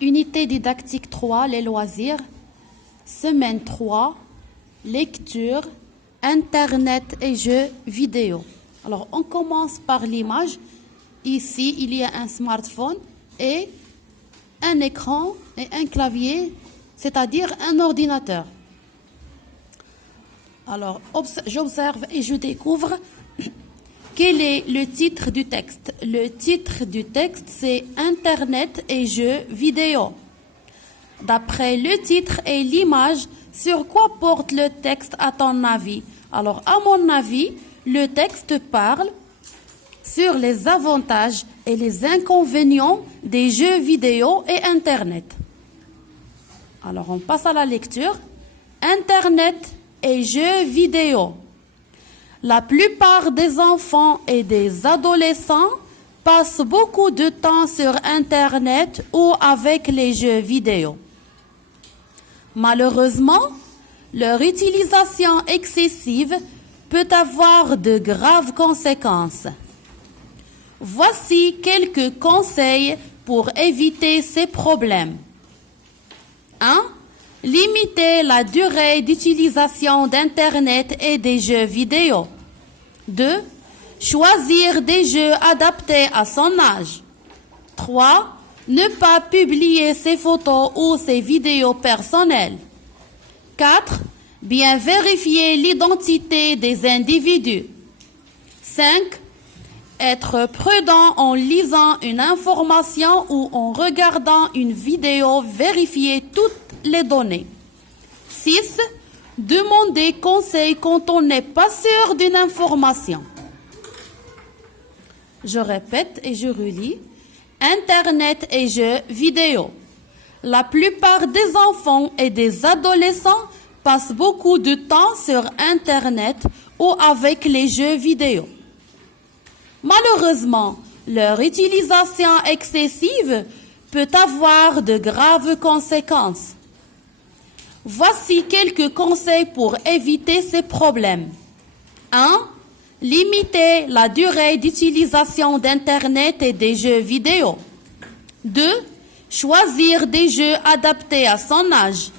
Unité didactique 3, les loisirs. Semaine 3, lecture, internet et jeux vidéo. Alors, on commence par l'image. Ici, il y a un smartphone et un écran et un clavier, c'est-à-dire un ordinateur. Alors, j'observe et je découvre quel est le titre du texte. Le titre du texte, c'est Internet et jeux vidéo. D'après le titre et l'image, sur quoi porte le texte à ton avis? Alors, à mon avis, le texte parle sur les avantages et les inconvénients des jeux vidéo et Internet. Alors, on passe à la lecture. Internet et jeux vidéo. La plupart des enfants et des adolescents passent beaucoup de temps sur Internet ou avec les jeux vidéo. Malheureusement, leur utilisation excessive peut avoir de graves conséquences. Voici quelques conseils pour éviter ces problèmes. 1. Limiter la durée d'utilisation d'Internet et des jeux vidéo. 2. Choisir des jeux adaptés à son âge. 3. Ne pas publier ses photos ou ses vidéos personnelles. 4. Bien vérifier l'identité des individus. 5. Être prudent en lisant une information ou en regardant une vidéo, vérifier toutes les données. 6. Demander conseil quand on n'est pas sûr d'une information. Je répète et je relis. Internet et jeux vidéo. La plupart des enfants et des adolescents passent beaucoup de temps sur Internet ou avec les jeux vidéo. Malheureusement, leur utilisation excessive peut avoir de graves conséquences. Voici quelques conseils pour éviter ces problèmes. 1. Limiter la durée d'utilisation d'Internet et des jeux vidéo. 2. Choisir des jeux adaptés à son âge.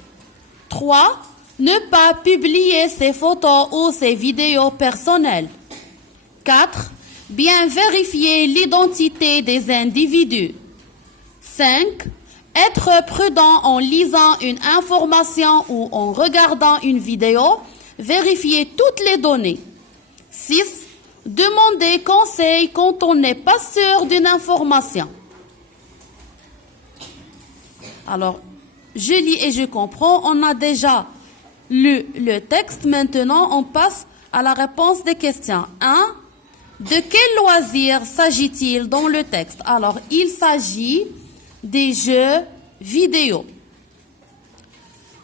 3. Ne pas publier ses photos ou ses vidéos personnelles. 4. Bien vérifier l'identité des individus. 5. Être prudent en lisant une information ou en regardant une vidéo. Vérifier toutes les données. 6. Demander conseil quand on n'est pas sûr d'une information. Alors, je lis et je comprends. On a déjà lu le texte. Maintenant, on passe à la réponse des questions. 1. De quel loisir s'agit-il dans le texte? Alors, il s'agit des jeux vidéo.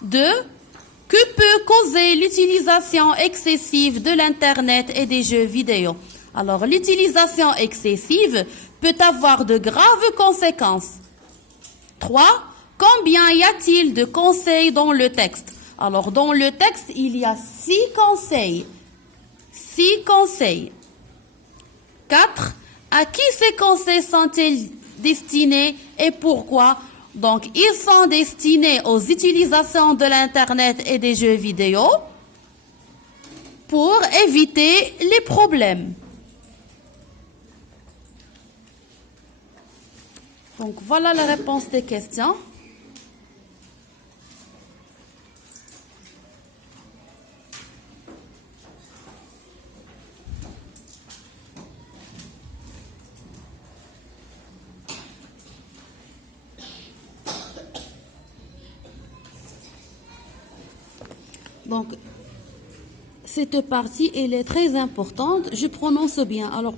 2. Que peut causer l'utilisation excessive de l'Internet et des jeux vidéo? Alors, l'utilisation excessive peut avoir de graves conséquences. 3. Combien y a-t-il de conseils dans le texte? Alors, dans le texte, il y a 6 conseils. 6 conseils. 4. À qui ces conseils sont-ils destinés et pourquoi? Donc, ils sont destinés aux utilisations de l'Internet et des jeux vidéo pour éviter les problèmes. Donc, voilà la réponse des questions. Donc, cette partie, elle est très importante. Je prononce bien. Alors,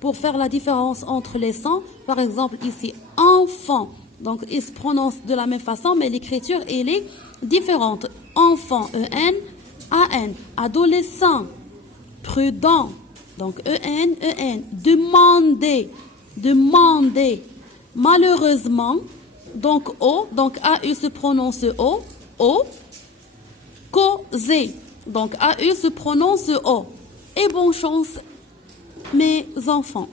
pour faire la différence entre les sons, par exemple, ici, enfant. Donc, il se prononce de la même façon, mais l'écriture, elle est différente. Enfant, E-N, A-N. Adolescent, prudent. Donc, E-N, E-N. Demander, demander. Malheureusement, donc, O, donc A-U se prononce O, O. Causer. Donc, AE se prononce O. Et bonne chance, mes enfants.